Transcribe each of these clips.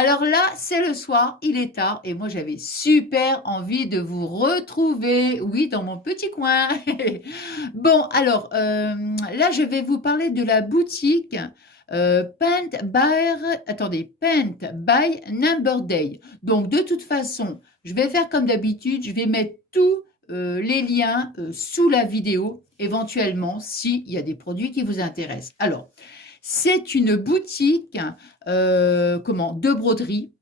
Alors là, c'est le soir, il est tard et moi j'avais super envie de vous retrouver, oui, dans mon petit coin. Bon, alors là, je vais vous parler de la boutique Paint by Number Day. Donc de toute façon, je vais faire comme d'habitude, je vais mettre tous les liens sous la vidéo, éventuellement, s'il y a des produits qui vous intéressent. Alors, c'est une boutique de broderie,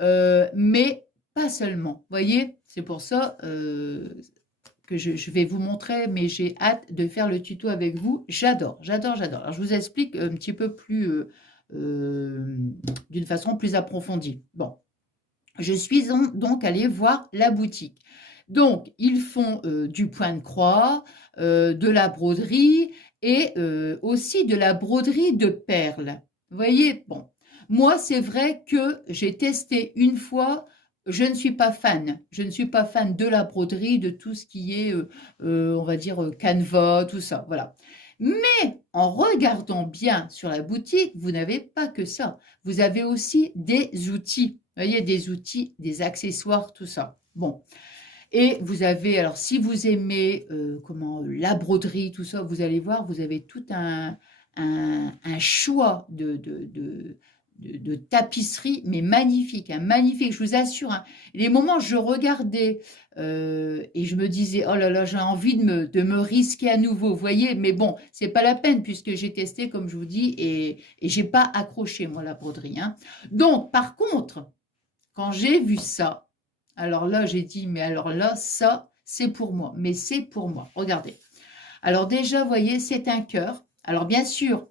mais pas seulement. Vous voyez, c'est pour ça que je vais vous montrer, mais j'ai hâte de faire le tuto avec vous. J'adore, j'adore, j'adore. Alors, je vous explique un petit peu plus, d'une façon plus approfondie. Bon, je suis donc allée voir la boutique. Donc, ils font du point de croix, de la broderie et aussi de la broderie de perles. Vous voyez, bon, moi, c'est vrai que j'ai testé une fois, je ne suis pas fan. Je ne suis pas fan de la broderie, de tout ce qui est, on va dire, canevas, tout ça, voilà. Mais en regardant bien sur la boutique, vous n'avez pas que ça. Vous avez aussi des outils. Vous voyez, des outils, des accessoires, tout ça. Bon. Et vous avez, alors si vous aimez la broderie, tout ça, vous allez voir, vous avez tout un choix de tapisserie, mais magnifique, hein, magnifique, je vous assure. Hein. Les moments où je regardais et je me disais, oh là là, j'ai envie de me risquer à nouveau, vous voyez, mais bon, c'est pas la peine puisque j'ai testé, comme je vous dis, et j'ai pas accroché, moi, la broderie. Hein. Donc, par contre, quand j'ai vu ça, alors là, j'ai dit, mais alors là, ça, c'est pour moi. Mais c'est pour moi. Regardez. Alors déjà, vous voyez, c'est un cœur. Alors bien sûr,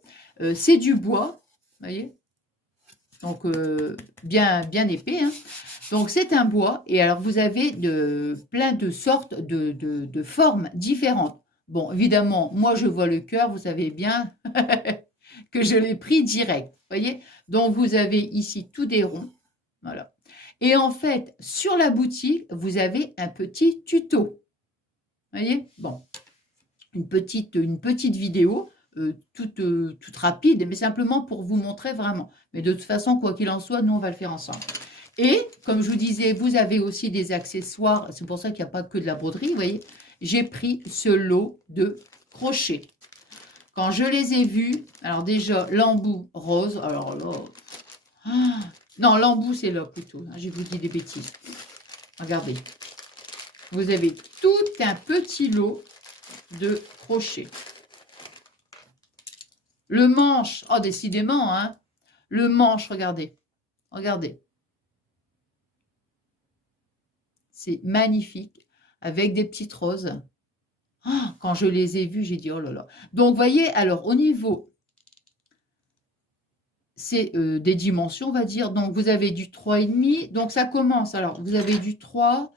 c'est du bois. Vous voyez. Donc, bien, bien épais. Hein. Donc, c'est un bois. Et alors, vous avez plein de sortes de formes différentes. Bon, évidemment, moi, je vois le cœur. Vous savez bien que je l'ai pris direct. Vous voyez. Donc, vous avez ici tout des ronds. Voilà. Et en fait, sur la boutique, vous avez un petit tuto. Vous voyez? Bon, une petite vidéo, toute rapide, mais simplement pour vous montrer vraiment. Mais de toute façon, quoi qu'il en soit, nous, on va le faire ensemble. Et, comme je vous disais, vous avez aussi des accessoires. C'est pour ça qu'il n'y a pas que de la broderie, vous voyez. J'ai pris ce lot de crochets. Quand je les ai vus, alors déjà, l'embout rose, alors là... Ah, non, l'embout, c'est là plutôt. Hein, je vous dis des bêtises. Regardez. Vous avez tout un petit lot de crochets. Le manche, oh décidément, hein. Le manche, regardez. Regardez. C'est magnifique. Avec des petites roses. Ah, quand je les ai vues, j'ai dit, oh là là. Donc, voyez, alors, au niveau... C'est des dimensions, on va dire. Donc, vous avez du 3,5. Donc, ça commence. Alors, vous avez du 3...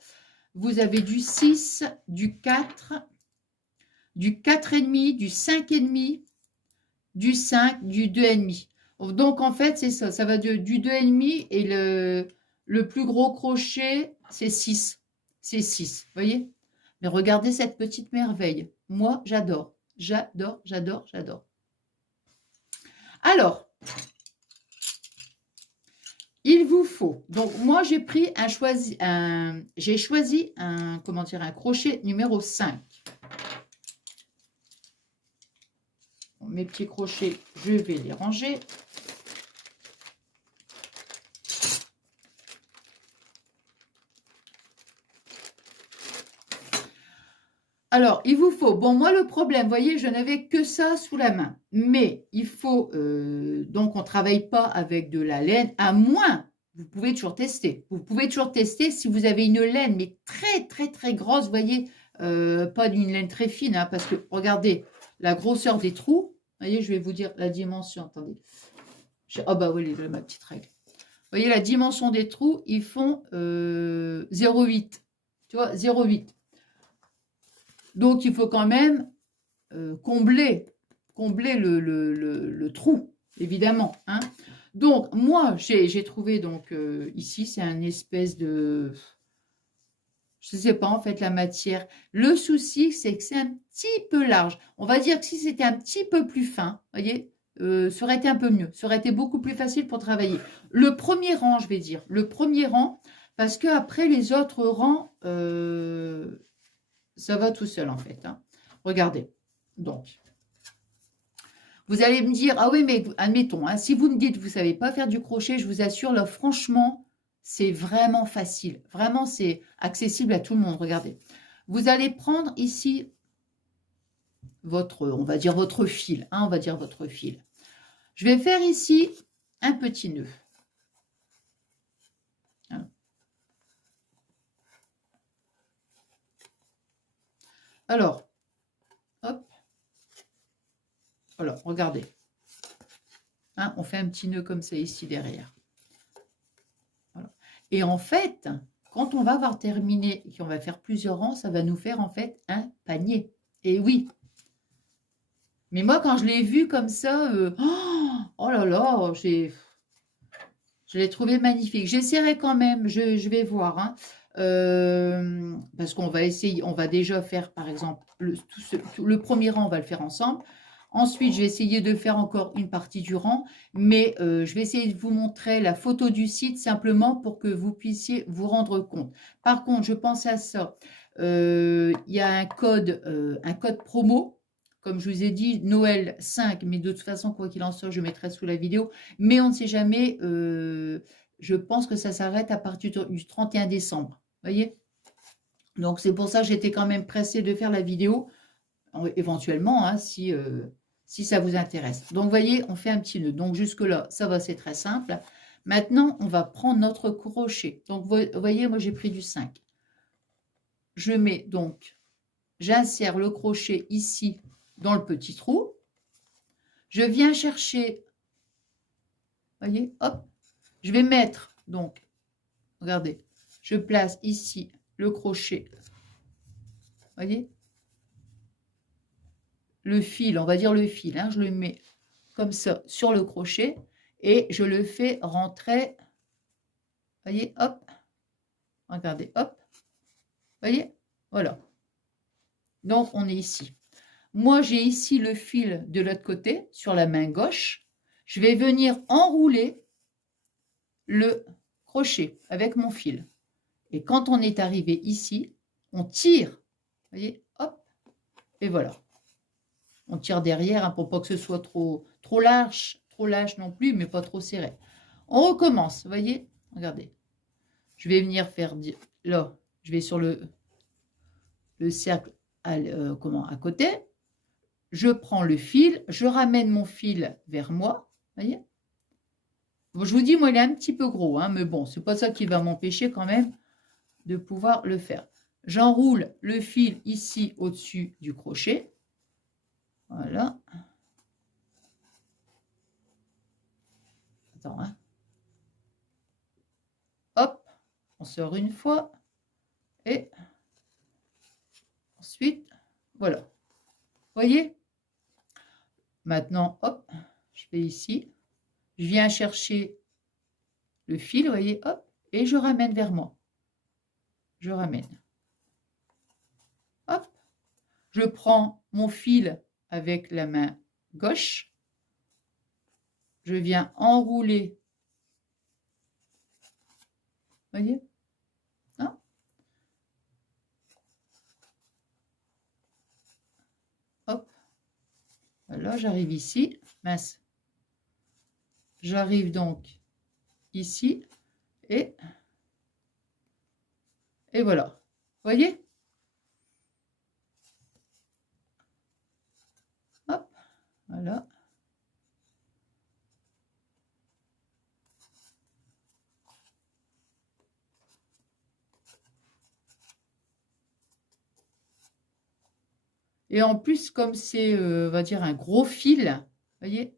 Vous avez du 6, du 4, du 4,5, du 5,5, du 5, du 2,5. Donc, en fait, c'est ça. Ça va du 2,5 et le plus gros crochet, c'est 6. C'est 6, vous voyez? Mais regardez cette petite merveille. Moi, j'adore. J'adore, j'adore, j'adore. Alors, il vous faut, donc moi j'ai choisi un crochet numéro 5. Bon, mes petits crochets, je vais les ranger. Alors, il vous faut, bon moi le problème, vous voyez, je n'avais que ça sous la main, mais il faut, donc on ne travaille pas avec de la laine, à moins, vous pouvez toujours tester, si vous avez une laine, mais très très très grosse, vous voyez, pas d'une laine très fine, hein, parce que regardez la grosseur des trous, vous voyez, je vais vous dire la dimension, attendez, oh bah oui, ma petite règle, vous voyez la dimension des trous, ils font 0,8, tu vois, 0,8. Donc, il faut quand même combler le trou, évidemment. Hein. Donc, moi, j'ai trouvé, donc, ici, c'est un espèce de... Je ne sais pas, en fait, la matière. Le souci, c'est que c'est un petit peu large. On va dire que si c'était un petit peu plus fin, vous voyez, ça aurait été un peu mieux. Ça aurait été beaucoup plus facile pour travailler. Le premier rang, je vais dire. Le premier rang, parce que après les autres rangs, ça va tout seul en fait. Hein. Regardez. Donc, vous allez me dire, ah oui, mais admettons, hein, si vous me dites que vous ne savez pas faire du crochet, je vous assure, là, franchement, c'est vraiment facile. Vraiment, c'est accessible à tout le monde. Regardez. Vous allez prendre ici votre, on va dire votre fil. Hein, on va dire votre fil. Je vais faire ici un petit nœud. Hein. Alors, hop. Alors, regardez. Hein, on fait un petit nœud comme ça ici derrière. Voilà. Et en fait, quand on va avoir terminé et qu'on va faire plusieurs rangs, ça va nous faire en fait un panier. Et oui. Mais moi, quand je l'ai vu comme ça, oh là là, je l'ai trouvé magnifique. J'essaierai quand même, je vais voir. Hein. Parce qu'on va essayer, on va déjà faire par exemple le premier rang, on va le faire ensemble. Ensuite, je vais essayer de faire encore une partie du rang, mais je vais essayer de vous montrer la photo du site simplement pour que vous puissiez vous rendre compte. Par contre, je pense à ça. Il y a un code promo, comme je vous ai dit, Noël 5, mais de toute façon, quoi qu'il en soit, je mettrai sous la vidéo. Mais on ne sait jamais, je pense que ça s'arrête à partir du 31 décembre. Voyez? Donc, c'est pour ça que j'étais quand même pressée de faire la vidéo, éventuellement, hein, si ça vous intéresse. Donc, vous voyez, on fait un petit nœud. Donc, jusque-là, ça va, c'est très simple. Maintenant, on va prendre notre crochet. Donc, vous voyez, moi, j'ai pris du 5. Je mets donc, j'insère le crochet ici dans le petit trou. Je viens chercher, voyez, hop, je vais mettre, donc, regardez, je place ici le crochet, voyez, le fil, on va dire le fil, hein, je le mets comme ça sur le crochet et je le fais rentrer, voyez, hop, regardez, hop, voyez, voilà. Donc, on est ici. Moi, j'ai ici le fil de l'autre côté, sur la main gauche. Je vais venir enrouler le crochet avec mon fil. Et quand on est arrivé ici, on tire, vous voyez, hop, et voilà. On tire derrière, hein, pour pas que ce soit trop lâche non plus, mais pas trop serré. On recommence, vous voyez, regardez. Je vais venir faire, là, je vais sur le cercle à côté. Je prends le fil, je ramène mon fil vers moi, vous voyez. Bon, je vous dis, moi, il est un petit peu gros, hein, mais bon, c'est pas ça qui va m'empêcher quand même de pouvoir le faire. J'enroule le fil ici au-dessus du crochet. Voilà. Attends, hein. Hop, on sort une fois. Et ensuite, voilà. Vous voyez? Maintenant, hop, je vais ici. Je viens chercher le fil, vous voyez, hop, et je ramène vers moi. Je ramène. Hop. Je prends mon fil avec la main gauche. Je viens enrouler. Vous voyez? Hein? Hop. Voilà, j'arrive ici. Mince. J'arrive donc ici. Et voilà. Vous voyez? Hop. Voilà. Et en plus, comme c'est, on va dire, un gros fil, vous voyez,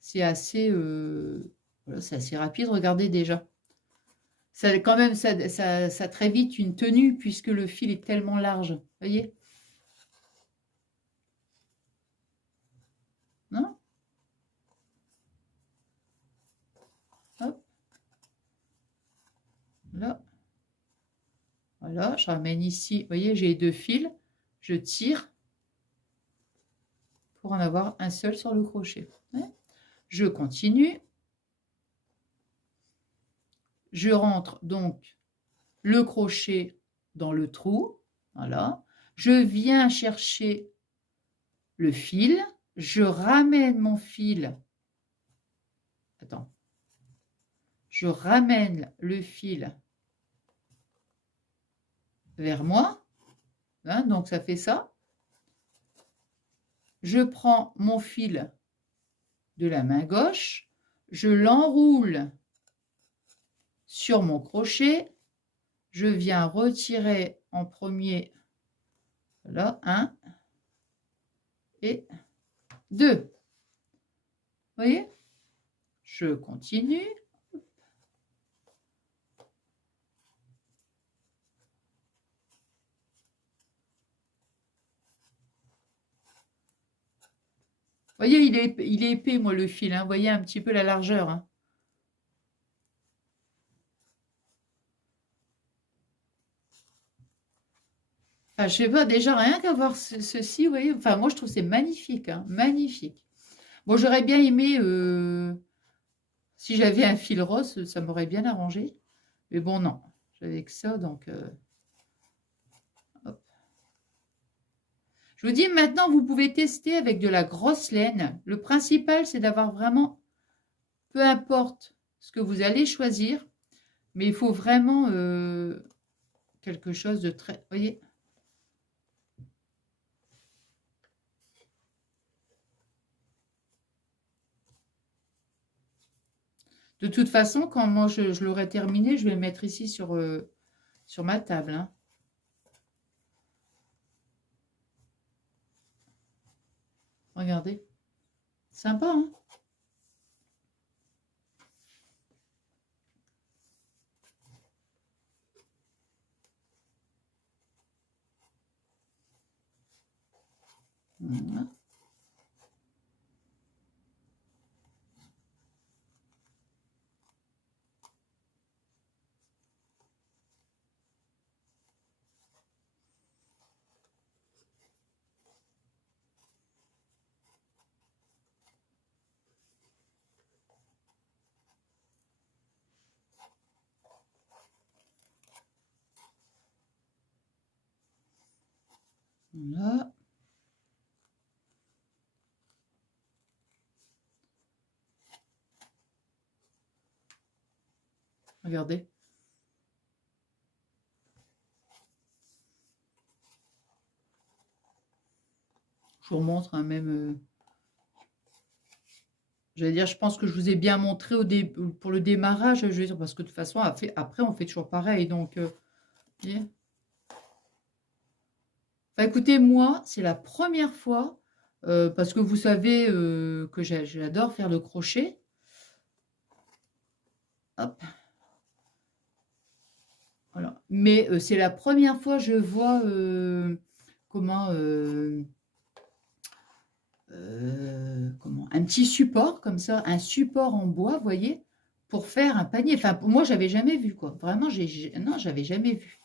c'est assez, voilà, c'est assez rapide. Regardez déjà. Ça, quand même, ça très vite une tenue puisque le fil est tellement large. Vous voyez? Non? Hop. Là. Voilà, je ramène ici. Vous voyez, j'ai 2 fils. Je tire pour en avoir un seul sur le crochet. Ouais. Je continue. Je rentre donc le crochet dans le trou. Voilà. Je viens chercher le fil. Je ramène mon fil. Attends. Je ramène le fil vers moi. Hein, donc, ça fait ça. Je prends mon fil de la main gauche. Je l'enroule sur mon crochet. Je viens retirer en premier, voilà, 1 et 2. Vous voyez? Je continue. Vous voyez, il est épais, moi, le fil. Hein. Vous voyez un petit peu la largeur. Hein. Enfin, je sais pas, déjà, rien qu'à voir ceci, vous voyez. Enfin, moi, je trouve c'est magnifique. Hein, magnifique. Bon, j'aurais bien aimé, si j'avais un fil rose, ça m'aurait bien arrangé. Mais bon, non. J'avais que ça, donc... hop. Je vous dis, maintenant, vous pouvez tester avec de la grosse laine. Le principal, c'est d'avoir vraiment, peu importe ce que vous allez choisir, mais il faut vraiment quelque chose de très... Vous voyez? De toute façon, quand moi je l'aurai terminé, je vais le mettre ici sur ma table. Hein. Regardez. Sympa, hein? Voilà. Voilà. Regardez. Je vous remontre hein, même... j'allais dire, je pense que je vous ai bien montré pour le démarrage, je veux dire, parce que de toute façon, après, on fait toujours pareil. Donc, enfin, écoutez, moi, c'est la première fois, parce que vous savez que j'adore faire le crochet. Hop. Voilà. Mais c'est la première fois que je vois comment, comment un petit support comme ça, un support en bois, vous voyez, pour faire un panier. Enfin, moi, j'avais jamais vu quoi. Vraiment, non, j'avais jamais vu.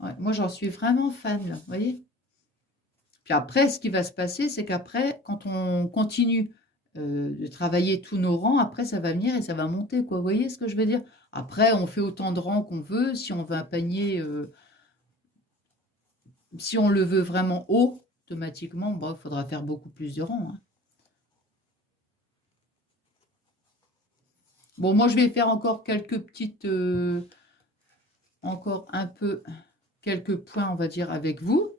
Ouais, moi, j'en suis vraiment fan, là, vous voyez. Puis après, ce qui va se passer, c'est qu'après, quand on continue de travailler tous nos rangs, après, ça va venir et ça va monter, quoi. Vous voyez ce que je veux dire? Après, on fait autant de rangs qu'on veut. Si on veut un panier, si on le veut vraiment haut, automatiquement, bon, il faudra faire beaucoup plus de rangs. Hein. Bon, moi, je vais faire encore quelques petites... encore un peu, quelques points, on va dire, avec vous.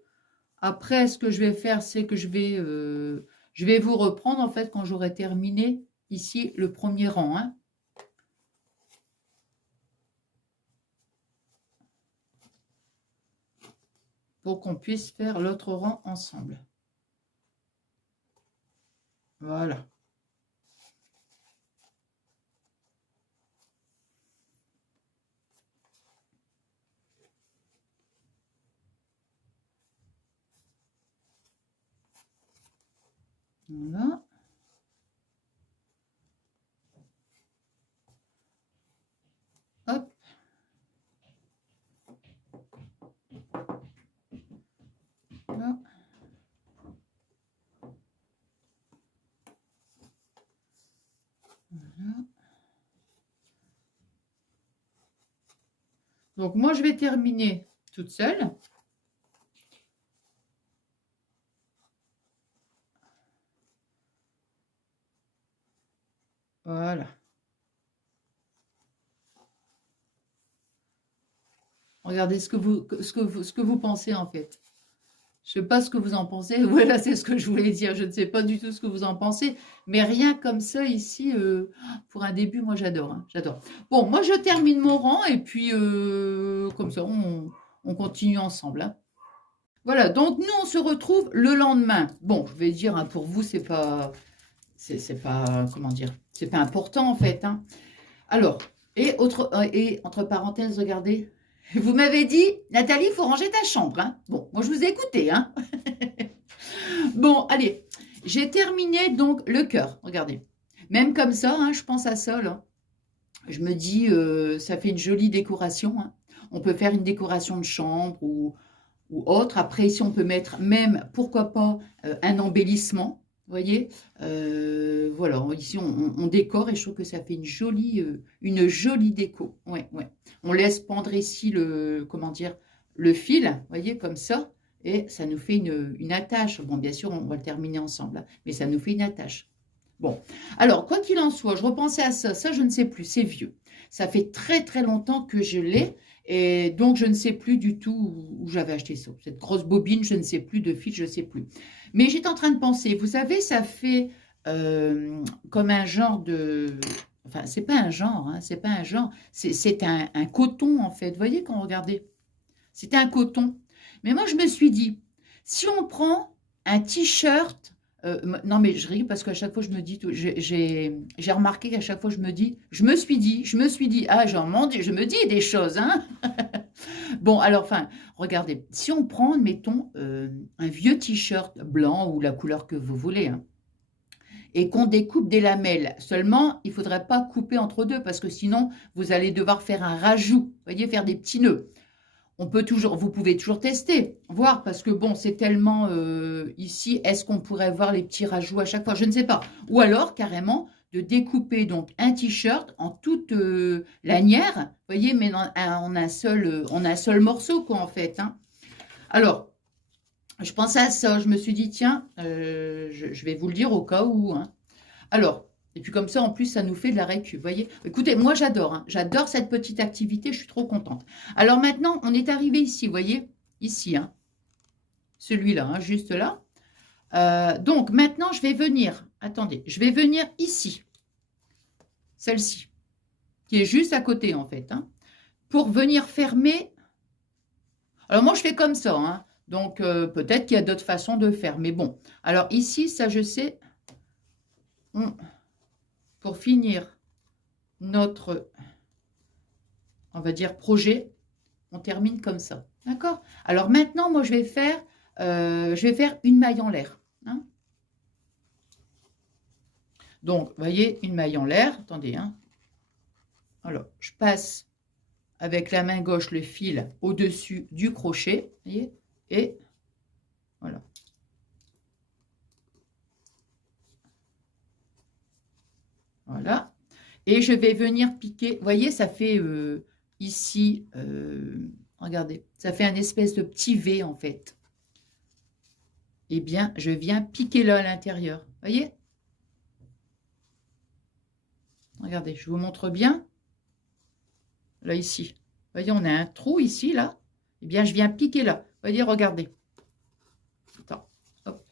Après, ce que je vais faire, c'est que je vais vous reprendre, en fait, quand j'aurai terminé ici le premier rang. Hein. Pour qu'on puisse faire l'autre rang ensemble. Voilà. Voilà. Hop. Voilà. Voilà. Donc, moi, je vais terminer toute seule. Voilà. Regardez ce que vous pensez, en fait. Je ne sais pas ce que vous en pensez. Voilà, c'est ce que je voulais dire. Je ne sais pas du tout ce que vous en pensez. Mais rien comme ça, ici, pour un début, moi, j'adore. Hein, j'adore. Bon, moi, je termine mon rang. Et puis, comme ça, on continue ensemble. Hein. Voilà, donc nous, on se retrouve le lendemain. Bon, je vais dire, hein, pour vous, c'est pas... C'est pas... Comment dire? C'est pas important, en fait. Hein. Alors, et entre parenthèses, regardez... Vous m'avez dit, Nathalie, il faut ranger ta chambre. Hein. Bon, moi, je vous ai écouté. Hein. Bon, allez, j'ai terminé donc le cœur. Regardez, même comme ça, hein, je pense à ça. Là. Je me dis, ça fait une jolie décoration. Hein. On peut faire une décoration de chambre ou autre. Après, ici, on peut mettre même, pourquoi pas, un embellissement. Vous voyez, voilà, ici on décore et je trouve que ça fait une jolie déco. Ouais, ouais. On laisse pendre ici comment dire, le fil, vous voyez, comme ça, et ça nous fait une attache. Bon, bien sûr, on va le terminer ensemble, hein, mais ça nous fait une attache. Bon, alors, quoi qu'il en soit, je repensais à ça, je ne sais plus, c'est vieux. Ça fait très très longtemps que je l'ai, et donc je ne sais plus du tout où j'avais acheté ça. Cette grosse bobine, je ne sais plus, de fil, je ne sais plus. Mais j'étais en train de penser, vous savez, ça fait comme un genre de... Enfin, c'est pas un genre, hein, c'est pas un genre, c'est un coton en fait. Vous voyez quand vous regardez, c'était un coton. Mais moi, je me suis dit, si on prend un t-shirt, non mais je ris parce qu'à chaque fois je me dis, j'ai remarqué qu'à chaque fois je me suis dit, ah je me dis des choses, hein. Bon, alors, enfin, regardez, si on prend, mettons, un vieux t-shirt blanc ou la couleur que vous voulez, hein, et qu'on découpe des lamelles, seulement, il ne faudrait pas couper entre deux, parce que sinon, vous allez devoir faire un rajout, vous voyez, faire des petits nœuds. Vous pouvez toujours tester, voir, parce que bon, c'est tellement ici, est-ce qu'on pourrait voir les petits rajouts à chaque fois? Je ne sais pas. Ou alors, carrément, de découper donc un t-shirt en toute lanière, vous voyez, mais en un seul morceau, quoi, en fait. Hein. Alors, je pensais à ça, je me suis dit, tiens, je vais vous le dire au cas où. Hein. Alors, et puis comme ça, en plus, ça nous fait de la récup, vous voyez. Écoutez, moi, j'adore, hein, j'adore cette petite activité, je suis trop contente. Alors maintenant, on est arrivé ici, vous voyez, ici, hein, celui-là, hein, juste là. Donc maintenant, je vais venir, attendez, je vais venir ici, celle-ci, qui est juste à côté, en fait, hein, pour venir fermer. Alors moi, je fais comme ça, hein, donc peut-être qu'il y a d'autres façons de faire, mais bon. Alors ici, ça, je sais... Pour finir notre, on va dire, projet, on termine comme ça. D'accord? Alors maintenant, moi, je vais faire une maille en l'air. Hein. Donc, vous voyez, une maille en l'air. Attendez. Hein. Alors, je passe avec la main gauche le fil au-dessus du crochet. Vous voyez? Et voilà. Voilà. Et je vais venir piquer. Vous voyez, ça fait ici, regardez, ça fait un espèce de petit V en fait. Eh bien, je viens piquer là à l'intérieur. Vous voyez? Regardez, je vous montre bien. Là, ici. Vous voyez, on a un trou ici, là. Eh bien, je viens piquer là. Vous voyez, regardez. Attends, hop.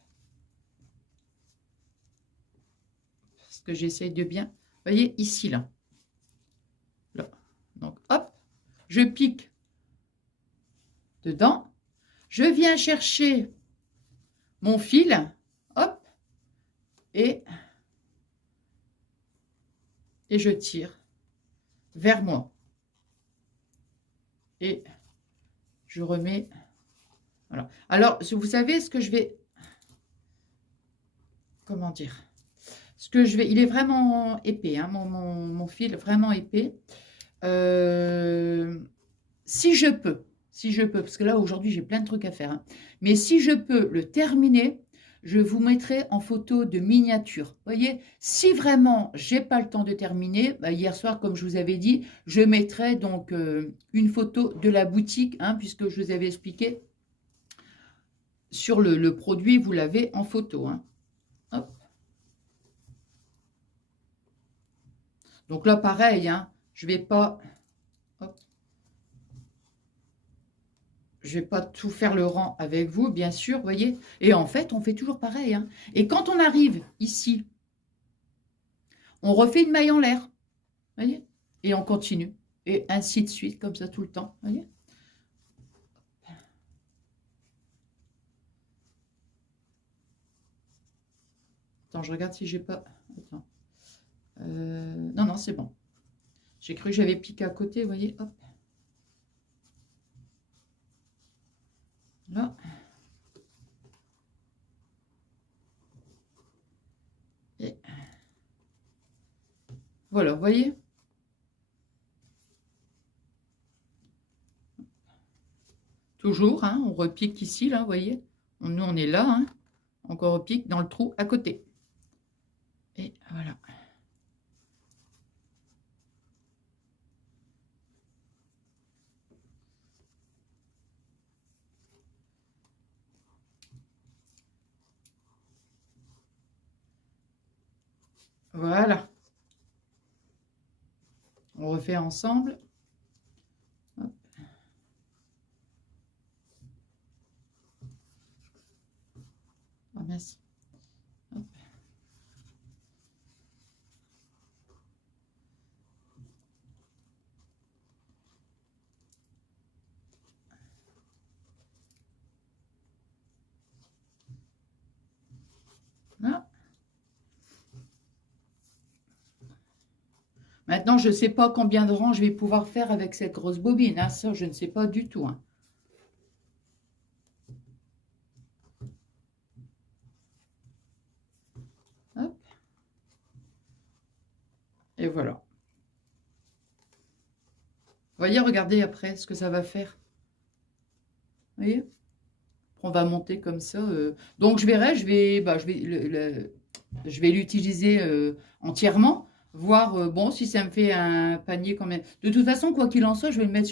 Parce que j'essaie de bien... Vous voyez, ici, là. Là. Donc, hop. Je pique dedans. Je viens chercher mon fil. Hop. Et je tire vers moi. Et je remets. Voilà. Alors, vous savez ce que je vais... Comment dire? Ce que je vais... Il est vraiment épais, hein, mon fil, vraiment épais. Si je peux, si je peux, parce que là, aujourd'hui, j'ai plein de trucs à faire, hein. Mais si je peux le terminer, je vous mettrai en photo de miniature. Vous voyez, si vraiment j'ai pas le temps de terminer, bah, hier soir, comme je vous avais dit, je mettrai donc une photo de la boutique, hein, puisque je vous avais expliqué sur le produit, vous l'avez en photo, hein. Hop. Donc là, pareil, hein, je vais pas... Hop. Je vais pas tout faire le rang avec vous, bien sûr, vous voyez. Et en fait, on fait toujours pareil, hein. Et quand on arrive ici, on refait une maille en l'air, vous voyez. Et on continue. Et ainsi de suite, comme ça tout le temps, vous voyez. Attends, je regarde si j'ai pas... Attends. Non, non, c'est bon. J'ai cru que j'avais piqué à côté, vous voyez. Hop. Là. Et voilà, vous voyez. Toujours, hein, on repique ici, là, vous voyez. Nous, on est là, hein. On repique dans le trou à côté. Et voilà. Voilà. On refait ensemble. Hop. Oh, merci. Hop. Là. Maintenant, je ne sais pas combien de rangs je vais pouvoir faire avec cette grosse bobine, hein. Ça, je ne sais pas du tout, hein. Hop. Et voilà. Vous voyez, regardez après ce que ça va faire. Vous voyez? On va monter comme ça. Donc, je verrai, je vais l'utiliser entièrement, voir bon, si ça me fait un panier quand même. De toute façon, quoi qu'il en soit, je vais le mettre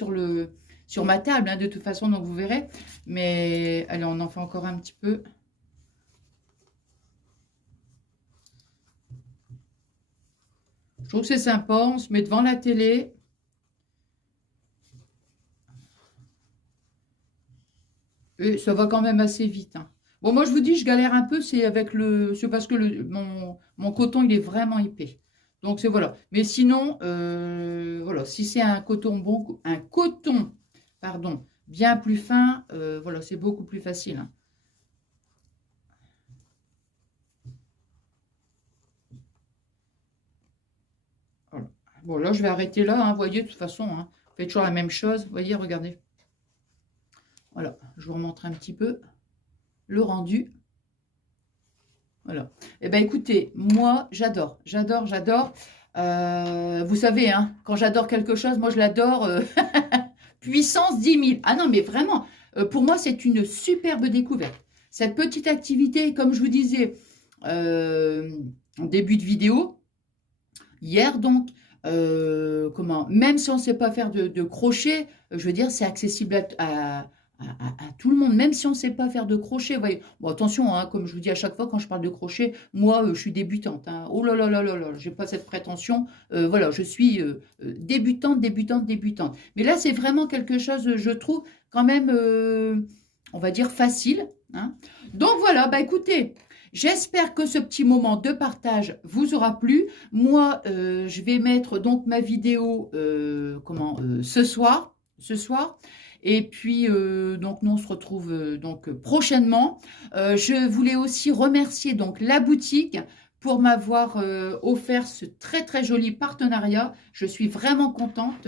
sur ma table, hein, de toute façon, donc vous verrez. Mais allez, on en fait encore un petit peu. Je trouve que c'est sympa, on se met devant la télé. Et ça va quand même assez vite, hein. Bon, moi, je vous dis, je galère un peu, c'est parce que mon coton, il est vraiment épais. Donc, c'est voilà. Mais sinon, voilà, si c'est un coton pardon, bien plus fin, voilà, c'est beaucoup plus facile, hein. Voilà. Bon, là, je vais arrêter là, hein, vous voyez, de toute façon, hein, vous faites toujours la même chose. Vous voyez, regardez. Voilà, je vous remontre un petit peu le rendu. Voilà. Eh bien, écoutez, moi, j'adore, j'adore, j'adore. Vous savez, hein, quand j'adore quelque chose, moi, je l'adore puissance 10 000. Ah non, mais vraiment, pour moi, c'est une superbe découverte. Cette petite activité, comme je vous disais en début de vidéo, hier, donc, même si on ne sait pas faire de crochet, je veux dire, c'est accessible à tout le monde, même si on ne sait pas faire de crochet. Voyez. Bon, attention, hein, comme je vous dis à chaque fois quand je parle de crochet, moi, je suis débutante, hein. Oh là là là là là, je n'ai pas cette prétention. Voilà, je suis débutante, débutante, débutante. Mais là, c'est vraiment quelque chose, je trouve, quand même, on va dire, facile, hein. Donc voilà, bah écoutez, j'espère que ce petit moment de partage vous aura plu. Moi, je vais mettre donc ma vidéo ce soir. Et puis, donc, nous, on se retrouve donc prochainement. Je voulais aussi remercier donc la boutique pour m'avoir offert ce très, très joli partenariat. Je suis vraiment contente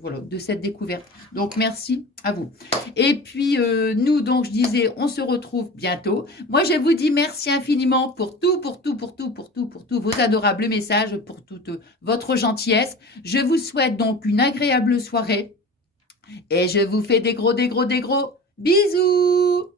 voilà, de cette découverte. Donc, merci à vous. Et puis, nous, donc, je disais, on se retrouve bientôt. Moi, je vous dis merci infiniment pour tout, pour tous vos adorables messages, pour toute votre gentillesse. Je vous souhaite donc une agréable soirée. Et je vous fais des gros bisous.